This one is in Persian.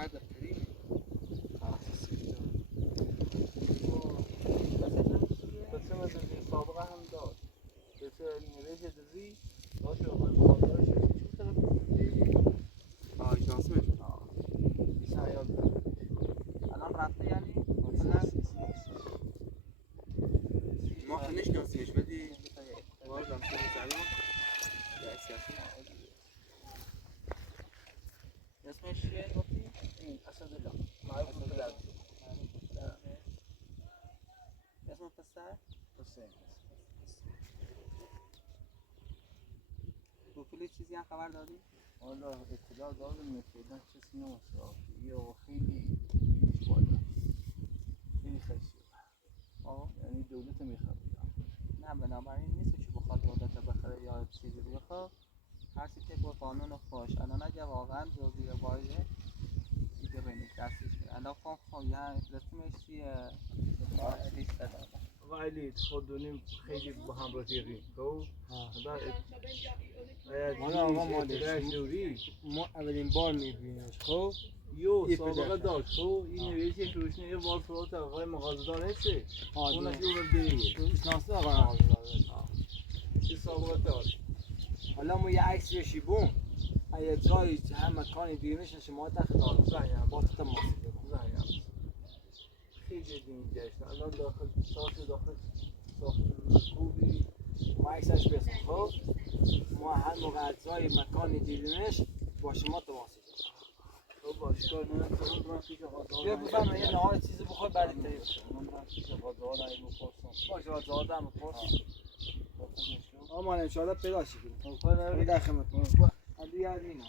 بعد دفتری بسه مثل سابقه هم داشت بسه نویش دزی داشت و باید بازارش چون طرف آژانسمش سیاد الان رفته یعنی مثلا ما که نشناسیمش ولی باز هم سر زمین اسمش چیه گفتی؟ این اسدالله معروف پدر اسم پسر؟ حسین بوکلی چیزی هم خبر دادی؟ حالا اطلاع دادم فعلا کسی نمسته یا خیلی بالا خیلی خشیه یعنی دولت میخواد نه بنابراین نیست که بخواد دولت بخره یا چیزی بخواد هر چی که با قانون خوش الان اگه واقعا جزئی باشه دیگه بینید دستش میره الان خب یه رسمش چیه لیست دادم ولی خودونیم خیلی با هم رفیقیم خب حالا آقا ما اولین بار میبینیمش خب یو سابقه داشت خب این نویش یک روشنی یه بار فرات آقای مغازدار هسته اونش یه رو دیگه شناسه آقای مغازدار چه سابقه داشت حالا ما یه عکس بشیبون اگه جایی هم مکانی دیگه شما تخدار زنیم با تو تماس بگم زنیم خیلی دین گشت الان داخل ساخت داخل ساخت خوبی ما عکسش بزن خب ما هر موقع از جایی مکانی دیدیمش با شما تماس بگم خب باش کار من پیش آقا بیا بفرما یه نهار چیزی بخور بعد تایی من پیش آقا دارم این بپرسم باشه با زادم بپرس آمان انشاءالله پیدا شدیم خب کار در خدمتتون علی یاد مینا